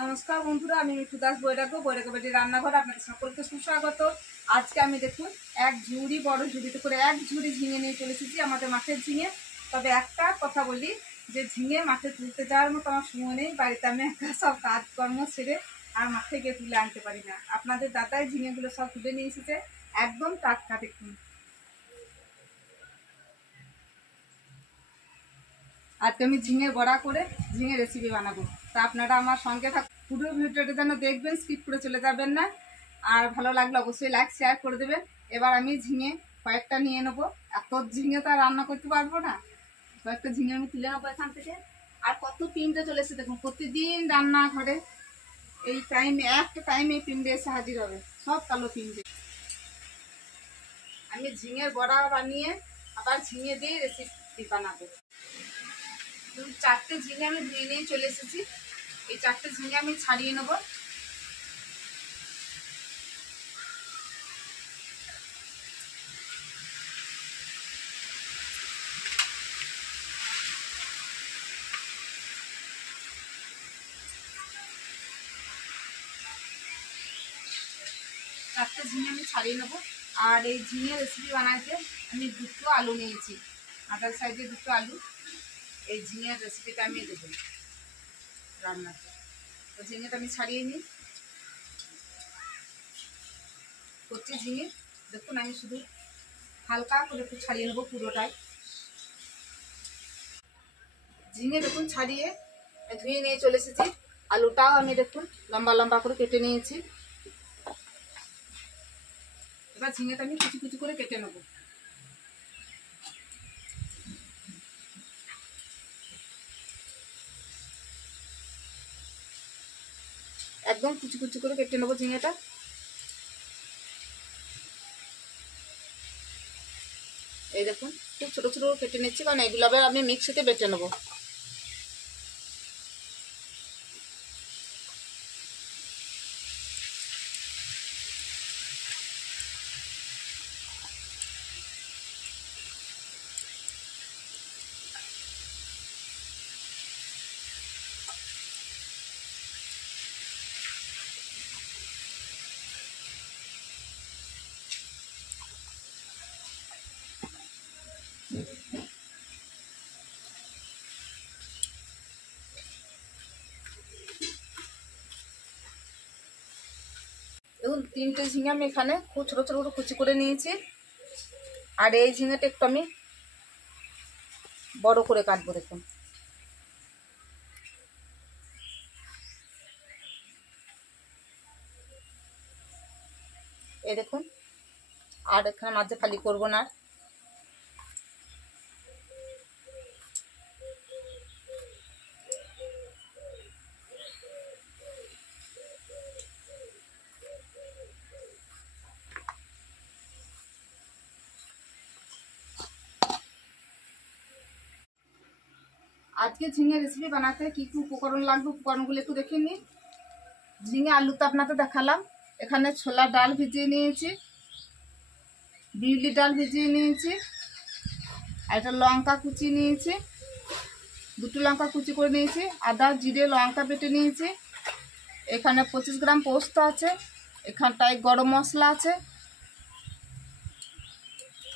নমস্কার বন্ধুরা, আমি মিঠু দাস বৈরাগ্য রান্নাঘর আপনাদের সকলকে সুস্বাগত। আজকে আমি দেখুন এক ঝুড়ি বড় ঝুড়িতে করে এক ঝুড়ি ঝিঙে নিয়ে চলে এসেছি, আমাদের মাঠের ঝিঙে। তবে একটা কথা বলি যে ঝিঙে মাঠে তুলতে যাওয়ার মতো আমার সময় নেই। বাড়িতে আমি একটা সব কাজকর্ম সেরে আর মাঠে গিয়ে তুলে আনতে পারি না। আপনাদের দাদাই ঝিঙেগুলো সব তুলে নিয়ে এসেছে, একদম টাটকা। দেখুন আজকে আমি ঝিঙে বড়া করে ঝিঙে রেসিপি বানাবো। তা আপনারা আমার সঙ্গে পুরো ভিডিওটা যেন দেখবেন, স্কিপ করে চলে যাবেন না। আর ভালো লাগলে অবশ্যই লাইক শেয়ার করে দেবেন। এবার আমি ঝিঙে কয়েকটা নিয়ে নেবো। এত ঝিঙে তো আর রান্না করতে পারবো না, কয়েকটা ঝিঙে আমি তুলে নেবো এখান থেকে। আর কত পিঁমড়ে চলে এসে দেখুন, প্রতিদিন রান্নাঘরে এই টাইমে একটা টাইমে পিঁমড়ে এসে হাজির হবে, সব কালো পিঁমড়ে। আমি ঝিঙের বড়া বানিয়ে আবার ঝিঙে দিয়ে রেসিপি বানাবো। চারটে ঝিঙে আমি ধুয়ে নিয়ে চলে এসেছি। এই চারটে ঝিঙে আমি ছাড়িয়ে নেব। চারটে ঝিঙে আমি ছাড়িয়ে নেবো। আর এই ঝিঙে রেসিপি বানাতে আমি দুটো আলু নিয়েছি, আটার সাইজে দুটো আলু। এই ঝিঙের রেসিপিটা আমি দেবো রান্নাতে। তো ঝিঙেটা আমি ছাড়িয়ে নিই। কচি ঝিঙে দেখুন, আমি শুধু হালকা করে একটু ছাড়িয়ে নেবো পুরোটাই। ঝিঙে দেখুন ছাড়িয়ে ধুয়ে নিয়ে চলে এসেছি। আলুটাও আমি দেখুন লম্বা লম্বা করে কেটে নিয়েছি। এবার ঝিঙেটা আমি কুচি কুচি করে কেটে নেবো। একদম কুচি কুচি করে কেটে নেবো ঝিঙেটা। এই দেখুন খুব ছোটো ছোটো কেটে নিচ্ছি, কারণ এগুলো আবার আমি মিক্সিতে বেটে নেবো। দেখুন তিনটে ঝিঙে আমি এখানে খুব ছোটো ছোটো করে কুচি করে নিয়েছি। আর এই ঝিঙেটা একটু আমি বড় করে কাটবো। দেখুন এই দেখুন, আর এখানে মাঝে খালি করবো না। আজকে ঝিঙে রেসিপি বানাতে কি কি উপকরণ লাগবে, উপকরণগুলো একটু দেখে নিই। ঝিঙে আলু তো আপনাকে দেখালাম। এখানে ছোলা ডাল ভিজিয়ে নিয়েছি, বিউলি ডাল ভিজিয়ে নিয়েছি, আর একটা লঙ্কা কুচি নিয়েছি, দুটো লঙ্কা কুচি করে নিয়েছি, আদা জিরে লঙ্কা বেটে নিয়েছি। এখানে 25 গ্রাম পোস্ত আছে, এখানটায় গরম মশলা আছে,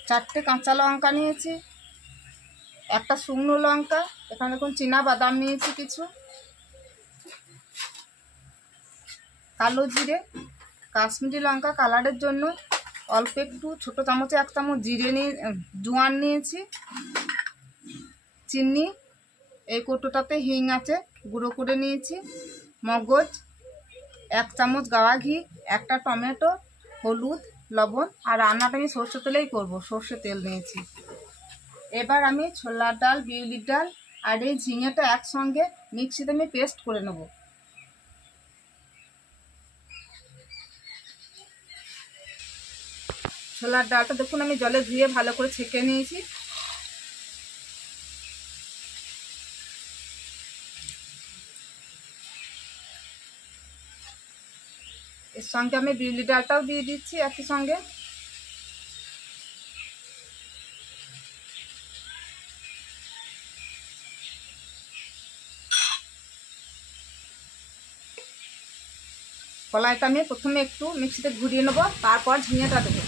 4টে কাঁচা লঙ্কা নিয়েছি, একটা শুকনো লঙ্কা, এখানে দেখুন চীনা বাদাম নিয়েছি কিছু, কালো জিরে, কাশ্মীরি লঙ্কা কালারের জন্য অল্প একটু ছোটো চামচে 1 চামচ জিরে নিয়ে জোয়ান নিয়েছি, চিনি, এই কৌটোটাতে হিং আছে গুঁড়ো করে নিয়েছি, মগজ, 1 চামচ গাওয়া ঘি, একটা টমেটো, হলুদ, লবণ। আর রান্নাটা আমি সর্ষে তেলেই করবো, সর্ষে তেল নিয়েছি। এবার আমি ছোলার ডাল, বিউলির ডাল আর এই ঝিঙেটা একসঙ্গে মিক্সিতে আমি পেস্ট করে নেব। ছোলার ডালটা দেখুন আমি জলে ধুয়ে ভালো করে ছেঁকে নিয়েছি। এর সঙ্গে আমি বিউলি ডালটাও দিয়ে দিচ্ছি একই সঙ্গে। কলাইটা আমি প্রথমে একটু মিক্সিতে ঘুরিয়ে নেবো, তারপর ঝিঙেটা দেবো।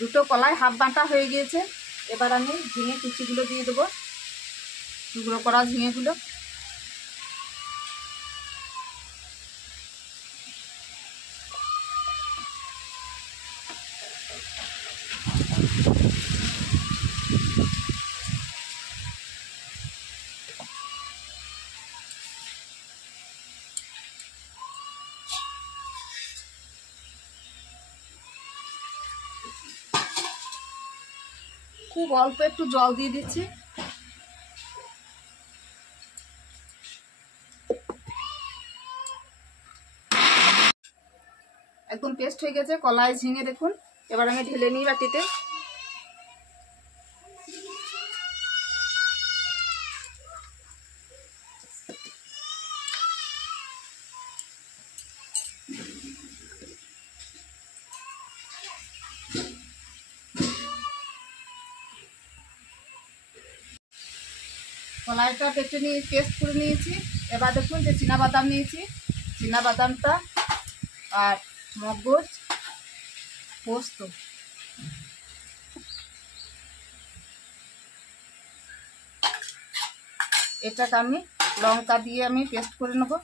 দুটো কলাই হাফ বাটা হয়ে গিয়েছে। এবার আমি ঝিঙে কুচিগুলো দিয়ে দেবো, টুকরো করা ঝিঙেগুলো। খুব অল্প একটু জল দিয়ে দিচ্ছি। একদম পেস্ট হয়ে গেছে কলাই ঝিঙে, দেখুন। এবার আমি ঢেলে নিই বাটিতে। কলাইটা পেস্ট করে নিয়েছি। এবার দেখুন যে চীনাবাদাম নিয়েছি, চীনাবাদামটা আর মগজ, পোস্ত, এটাকে আমি লঙ্কা দিয়ে আমি পেস্ট করে নেব।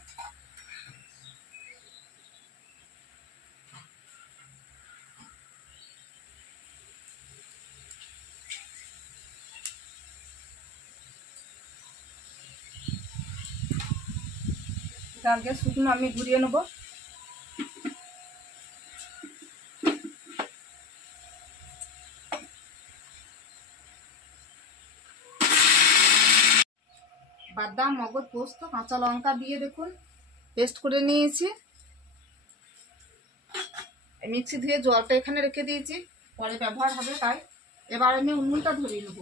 এটা আগে শুকনো আমি ঘুরিয়ে নেব। বাদাম, মগজ, পোস্ত, কাঁচা লঙ্কা দিয়ে দেখুন পেস্ট করে নিয়েছি। মিক্সি ধুয়ে জলটা এখানে রেখে দিয়েছি, পরে ব্যবহার হবে তাই। এবার আমি উনুনটা ধরিয়ে নেব।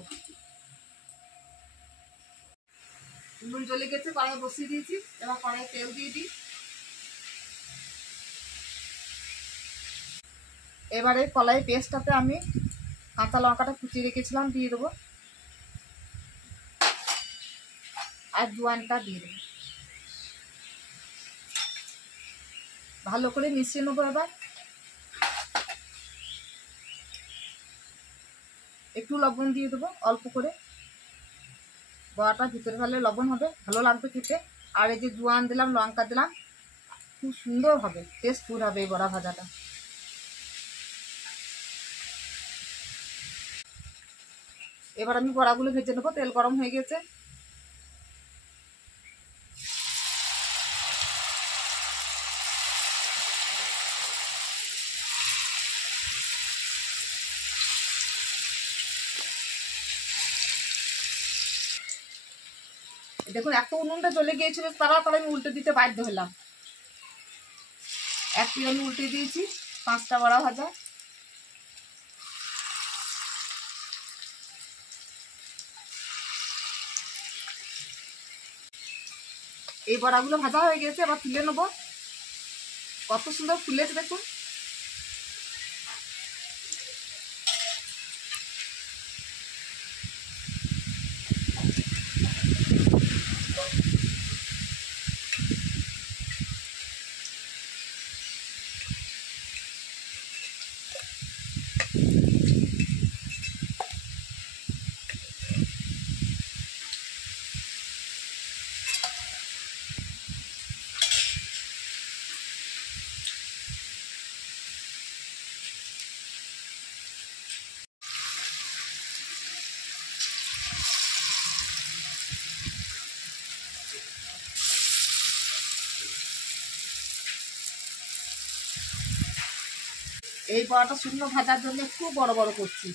উনুন জ্বলে গেছে, কড়াই বসিয়ে দিয়েছি। এবার কড়াই তেল দিয়ে দিই। এবারে কলাই পেস্টটাতে আমি কাঁচা লঙ্কাটা কুচিয়ে রেখেছিলাম দিয়ে দেবো, আর জোয়ানটা দিয়ে দেবো। ভালো করে মিশিয়ে নেবো। এবার একটু লবণ দিয়ে দেবো, অল্প করে। বড়াটা ভিতরে ফেলে লবণ হবে, ভালো লাগবে খেতে। আর এই যে জোয়ান দিলাম, লঙ্কা দিলাম, খুব সুন্দর হবে, টেস্টফুল হবে এই বড়া ভাজাটা। এবার আমি বড়াগুলো ভেজে নেবো। তেল গরম হয়ে গেছে। দেখুন এত উনুনটা জ্বলে গিয়েছিল, তারপর আমি উল্টে দিতে বাধ্য হলাম। একটি আমি উল্টে দিয়েছি, 5টা বড়া ভাজা। এই বড়াগুলো ভাজা হয়ে গেছে, এবার তুলে নেবো। কত সুন্দর ফুলেছে দেখুন। এই বড়াটা শুকনো ভাজার জন্য একটু বড় বড় করছি।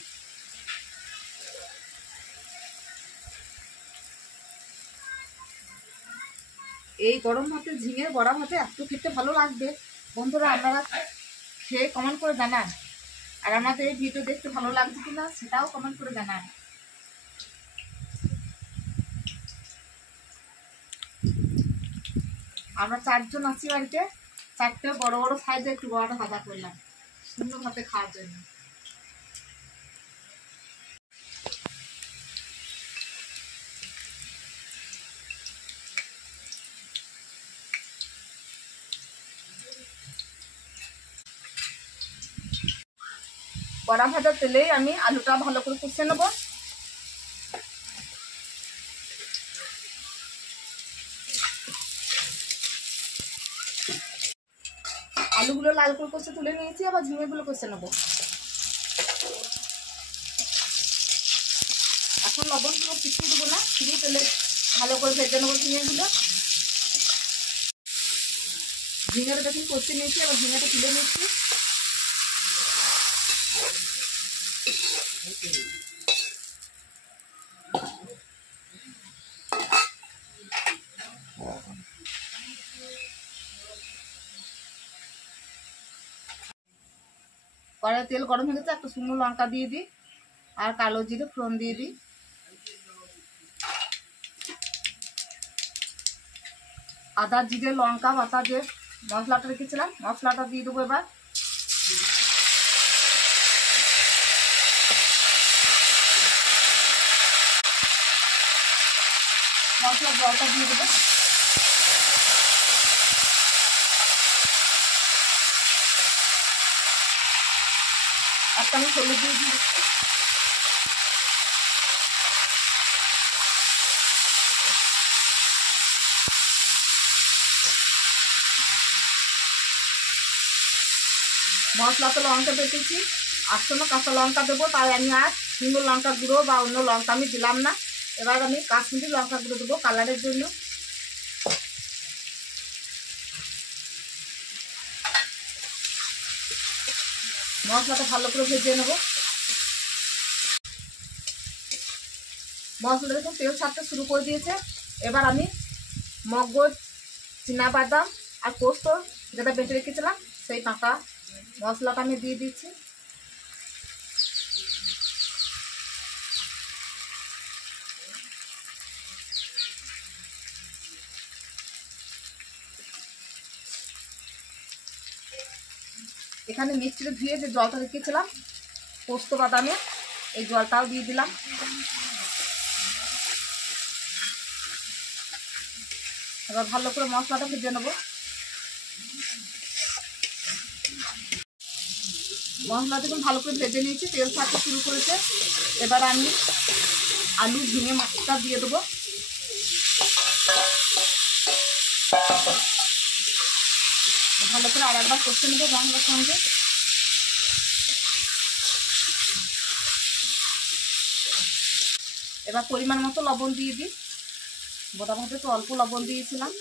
এই গরম ভাতে ঝিঙের বড়া ভাতে এত খেতে ভালো লাগবে। বন্ধুরা আপনারা খেয়ে কমেন্ট করে জানান, আর আমাদের এই ভিডিও দেখতে ভালো লাগছে কিনা সেটাও কমেন্ট করে জানান। আমরা 4 জন আছি বাড়িতে। চারটে বড় বড় সাইজে একটু বড়টা ভাজা করলাম সুন্দর ভাতে খাওয়ার জন্য। বড়া ভাজা তেলেই আমি আলুটা ভালো করে কষে নেব। আলুগুলো লাল করে কষে তুলে নিয়েছি, আবার ঝিঙেগুলো কষে নেব। এখন লবণ পুরো কিছুই দেবো না, শুধু তেলে ভালো করে ভেজে নেবো ঝিঙেগুলো। ঝিঙেটা দেখুন কষে নিয়েছি, আবার ঝিঙেটা তুলে নিচ্ছি। কড়াই তেল গরম হয়ে গেছে, একটা শুকনো লঙ্কা দিয়ে দিই আর কালো জিরে ফোড়ন দিয়ে দিই। আদা জিরে লঙ্কা বাটা যে মশলাটা রেখেছিলাম মশলাটা দিয়ে দেবো। এবার মশলার জলটা দিয়ে দেবো। একটা আমি হলুদ দিয়ে দিচ্ছি। মশলাতে লঙ্কা বেটেছি, আটশো কাঁচা লঙ্কা দেবো, তাই আমি আর শুকনো লঙ্কা গুঁড়ো বা অন্য লঙ্কা আমি দিলাম না। এবার আমি কাশ্মীরি লঙ্কা গুঁড়ো দেবো কালারের জন্য। মশলাটা ভালো করে ভেজে নেব। মশলা দেখুন তেল ছাড়তে শুরু করে দিয়েছে। এবার আমি মগজ চীনাবাদাম আর পোস্ত যেটা বেটে রেখেছিলাম সেই পাকা মশলাটা আমি দিয়ে দিচ্ছি। এখানে মিক্সিতে ধুয়ে যে জলটা রেখেছিলাম পোস্ত বাদামে, এই জলটাও দিয়ে দিলাম। এবার ভালো করে মশলাটা ভেজে নেব। মশলা দেখুন ভালো করে ভেজে নিয়েছি, তেল ছাড়তে শুরু করেছে। এবার আমি আলু ঝিঙে মাছটা দিয়ে দেবো। ভালো করে আর একবার কষে নেবো মশলার সঙ্গে। এবার পরিমাণ মতো লবণ দিয়ে দিই। গোটা ভাতে তো অল্প লবণ দিয়েছিলাম,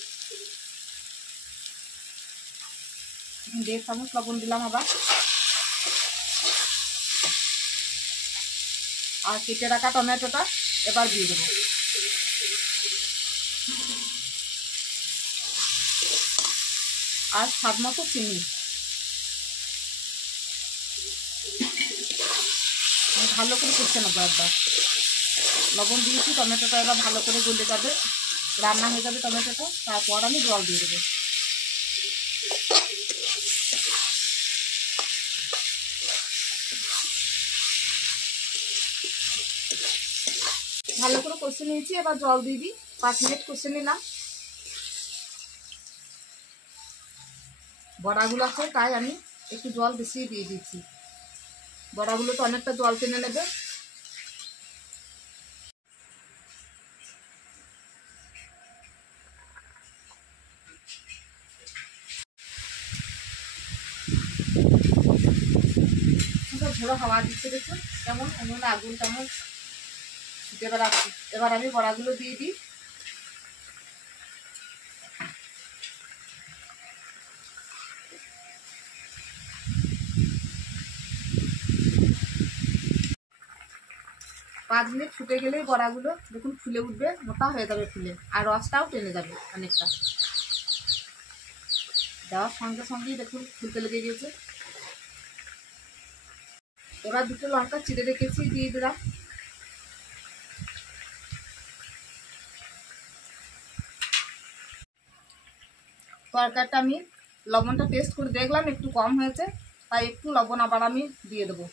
1.5 চামচ লবণ দিলাম আবার। আর কেটে রাখা টমেটোটা এবার দিয়ে দেবো। আর স্বাদ মতো চিনি। ভালো করে কষে নেবো একবার। লবণ দিয়েছি, টমেটোটা এবার ভালো করে গলে যাবে, রান্না হয়ে যাবে টমেটোটা। তারপর আমি জল দিয়ে দেবো। ভালো করে কষে নিয়েছি, এবার জল দিয়ে দিই। 5 মিনিট কষে নিলাম। বড়াগুলো আছে তাই আমি একটু জল বেশি দিয়ে দিচ্ছি। বড়াগুলো তো অনেকটা জল টেনে নেবে। ঝোড়ো হাওয়া দিচ্ছে দেখুন কেমন, উনুনে আগুন কেমন। এবার আমি বড়াগুলো দিয়ে দিই। পাঁচ মিনিট ফুটে গেলেই বড়াগুলো দেখুন ফুলে উঠবে, মোটা হয়ে যাবে ফুলে, আর রসটাও টেনে যাবে অনেকটা। দেওয়ার সঙ্গে সঙ্গেই দেখুন ফুলতে লেগে গেছে। এবার 2টো লঙ্কা চিড়ে রেখেছি দিয়ে দিলাম। তরকারিটা আমি লবণটা টেস্ট করে দেখলাম একটু কম হয়েছে, তাই একটু লবণ আবার আমি দিয়ে দেবো।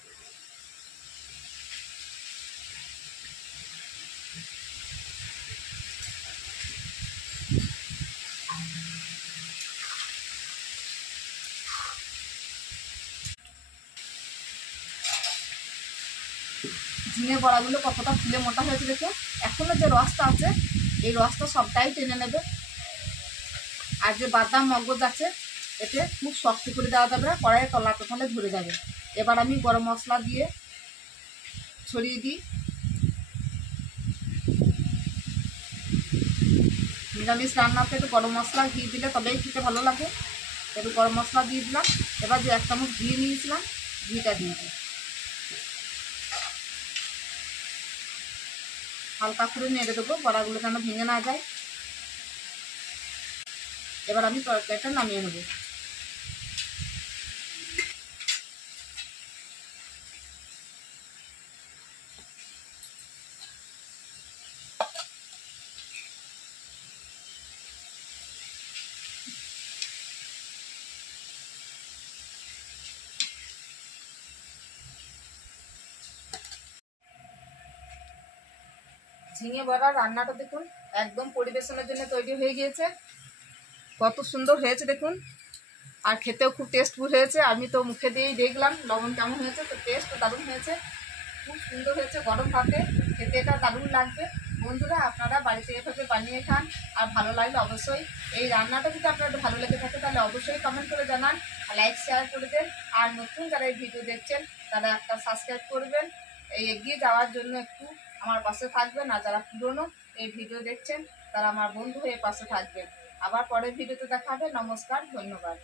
ঝিঙে বড়াগুলো কতটা ফুলে মোটা হয়েছে দেখুন। এখনো যে রসটা আছে এই রসটা সবটাই টেনে নেবে। আর যে বাদাম মগজ আছে এতে খুব শক্ত করে দেওয়া যাবে না, কড়াইয়ের তলাতে তাহলে ধরে যাবে। এবার আমি গরম মশলা দিয়ে ছড়িয়ে দিই। নিরামিষ রান্নাতে একটু গরম মশলা ঘি দিলে তবেই খেতে ভালো লাগে। একটু গরম মশলা দিয়ে দিলাম। এবার যে 1 চামচ ঘি নিয়েছিলাম ঘিটা দিয়ে দিই। হালকা করে নেড়ে দেবো, বড়াগুলো যেন ভেঙে না যায়। এবার আমি তরকারিটা নামিয়ে নেবো। ঝিঙে বড়া রান্নাটা দেখুন একদম পরিবেশনের জন্য তৈরি হয়ে গিয়েছে। কত সুন্দর হয়েছে দেখুন, আর খেতেও খুব টেস্টফুল হয়েছে। আমি তো মুখে দিয়েই দেখলাম লবণ কেমন হয়েছে, তো টেস্ট দারুণ হয়েছে, খুব সুন্দর হয়েছে। গরম ভাতে খেতে এটা দারুণ লাগবে। বন্ধুরা আপনারা বাড়িতে এভাবে বানিয়ে খান, আর ভালো লাগলে অবশ্যই এই রান্নাটা যদি আপনাদের ভালো লেগে থাকে তাহলে অবশ্যই কমেন্ট করে জানান, লাইক শেয়ার করে দেন। আর নতুন যারা এই ভিডিও দেখছেন তারা একটা সাবস্ক্রাইব করবেন, এই এগিয়ে যাওয়ার জন্য একটু আমার পাশে থাকবেন। আর যারা পুরনো এই ভিডিও দেখছেন তারা আমার বন্ধু হয়ে পাশে থাকবেন। আবার পরের ভিডিওতে দেখা হবে। নমস্কার, ধন্যবাদ।